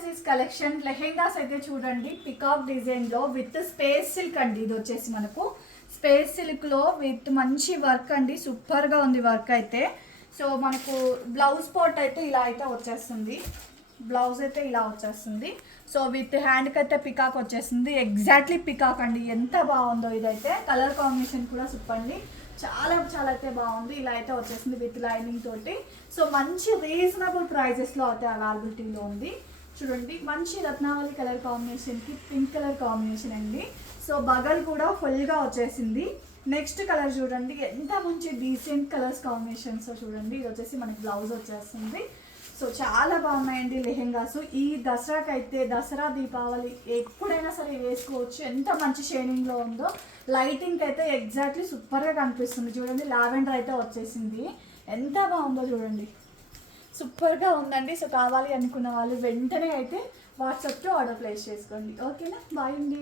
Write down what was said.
Fancies collection lehengas అయితే చూడండి, peacock డిజైన్లో విత్ స్పేస్ సిల్క్ అండి. ఇది వచ్చేసి మనకు స్పేస్ సిల్క్లో విత్ మంచి వర్క్ అండి, సూపర్గా ఉంది వర్క్ అయితే. సో మనకు బ్లౌజ్ పార్ట్ అయితే ఇలా అయితే వచ్చేస్తుంది, బ్లౌజ్ అయితే ఇలా వచ్చేస్తుంది. సో విత్ హ్యాండ్కి అయితే పికాక్ వచ్చేస్తుంది, ఎగ్జాక్ట్లీ పికాక్ అండి. ఎంత బాగుందో ఇదైతే, కలర్ కాంబినేషన్ కూడా సూపర్ అండి, చాలా చాలా అయితే బాగుంది. ఇలా అయితే వచ్చేసింది విత్ లైనింగ్ తోటి. సో మంచి రీజనబుల్ ప్రైజెస్లో అయితే అవైలబిలిటీలో ఉంది. చూడండి మంచి రత్నావళి కలర్ కాంబినేషన్కి పింక్ కలర్ కాంబినేషన్ అండి. సో బగల్ కూడా ఫుల్గా వచ్చేసింది. నెక్స్ట్ కలర్ చూడండి, ఎంత మంచి డీసెంట్ కలర్స్ కాంబినేషన్స్ చూడండి. ఇది వచ్చేసి మనకి బ్లౌజ్ వచ్చేస్తుంది. సో చాలా బాగున్నాయండి లెహెంగాస్. ఈ దసరాకి అయితే, దసరా దీపావళి ఎప్పుడైనా సరే వేసుకోవచ్చు. ఎంత మంచి షేడింగ్లో ఉందో, లైటింగ్ అయితే ఎగ్జాక్ట్లీ సూపర్గా కనిపిస్తుంది. చూడండి లావెండర్ అయితే వచ్చేసింది, ఎంత బాగుందో చూడండి, సూపర్గా ఉందండి. సో కావాలి అనుకున్న వాళ్ళు వెంటనే అయితే వాట్సాప్లో ఆర్డర్ ప్లేస్ చేసుకోండి. ఓకేనా, బాయ్ అండి.